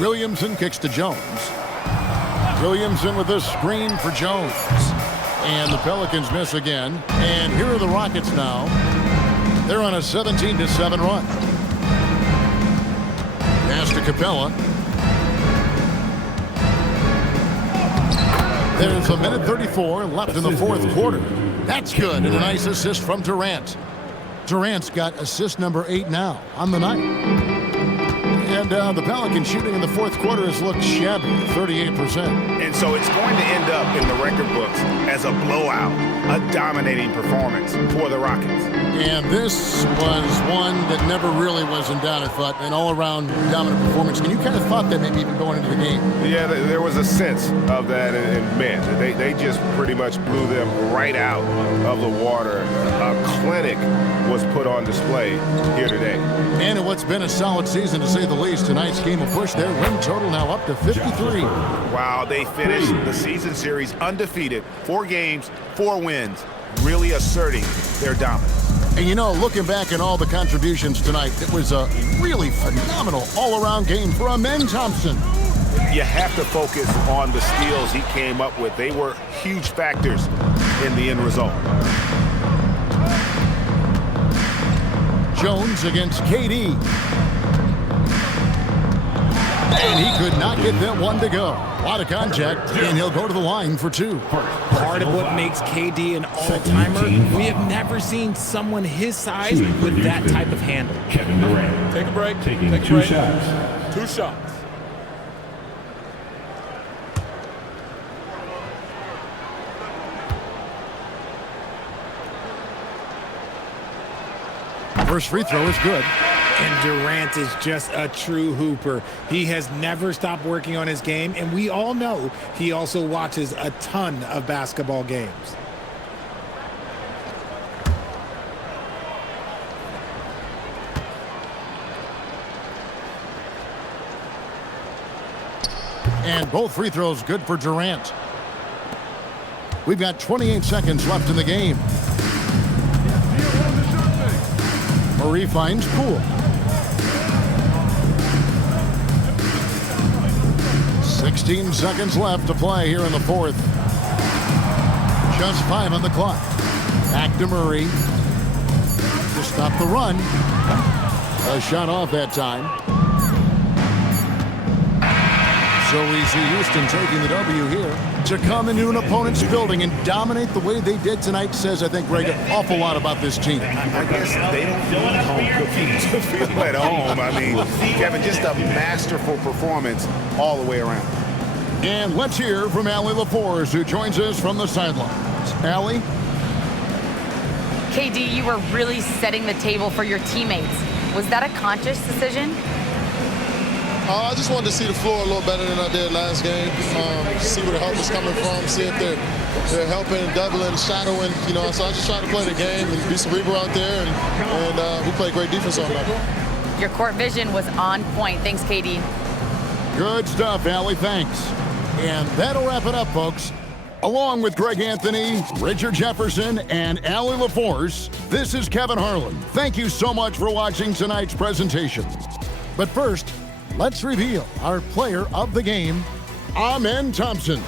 Williamson kicks to Jones. Williamson with a screen for Jones. And the Pelicans miss again. And here are the Rockets now. They're on a 17-7 run. Pass to Capella. There's a minute 34 left in the fourth quarter. That's good, and a nice assist from Durant. Durant's got assist number 8 now on the night. And the Pelicans shooting in the fourth quarter has looked shabby, 38%. And so it's going to end up in the record books as a blowout, a dominating performance for the Rockets. And this was one that never really was in doubt, I thought, an all-around dominant performance. And you kind of thought that maybe even going into the game. Yeah, there was a sense of that, and man, they just pretty much blew them right out of the water. A clinic was put on display here today. And in what's been a solid season, to say the least, tonight's game will push their win total now up to 53. Wow, they finished the season series undefeated. 4 games, 4 wins, really asserting their dominance. And you know, looking back at all the contributions tonight, it was a really phenomenal all-around game for Amen Thompson. You have to focus on the steals he came up with. They were huge factors in the end result. Jones against KD. And he could not get that one to go. A lot of contact, and he'll go to the line for 2. Part of what makes KD an all-timer, we have never seen someone his size with that type of handle. Kevin Durant. Take a break. Taking Take a 2 break. shots. 2 shots. First free throw is good. And Durant is just a true hooper. He has never stopped working on his game, and we all know he also watches a ton of basketball games. And both free throws good for Durant. We've got 28 seconds left in the game. Murray finds Poole. 16 seconds left to play here in the fourth. Just 5 on the clock. Back to Murray to stop the run. A shot off that time. So we see Houston taking the W here. To come into an opponent's building and dominate the way they did tonight says, I think, Greg, an awful lot about this team. I guess they don't need home cooking to feel at home. I mean, Kevin, just a masterful performance all the way around. And let's hear from Allie LaForce, who joins us from the sidelines. Allie? KD, you were really setting the table for your teammates. Was that a conscious decision? I just wanted to see the floor a little better than I did last game. See where the help is coming from, see if they're helping, doubling, shadowing, you know. So I just try to play the game and be cerebral out there, and we play great defense on that. Your court vision was on point. Thanks, KD. Good stuff, Allie. Thanks. And that'll wrap it up, folks. Along with Greg Anthony, Richard Jefferson, and Allie LaForce, this is Kevin Harlan. Thank you so much for watching tonight's presentation. But first, let's reveal our player of the game, Amen Thompson.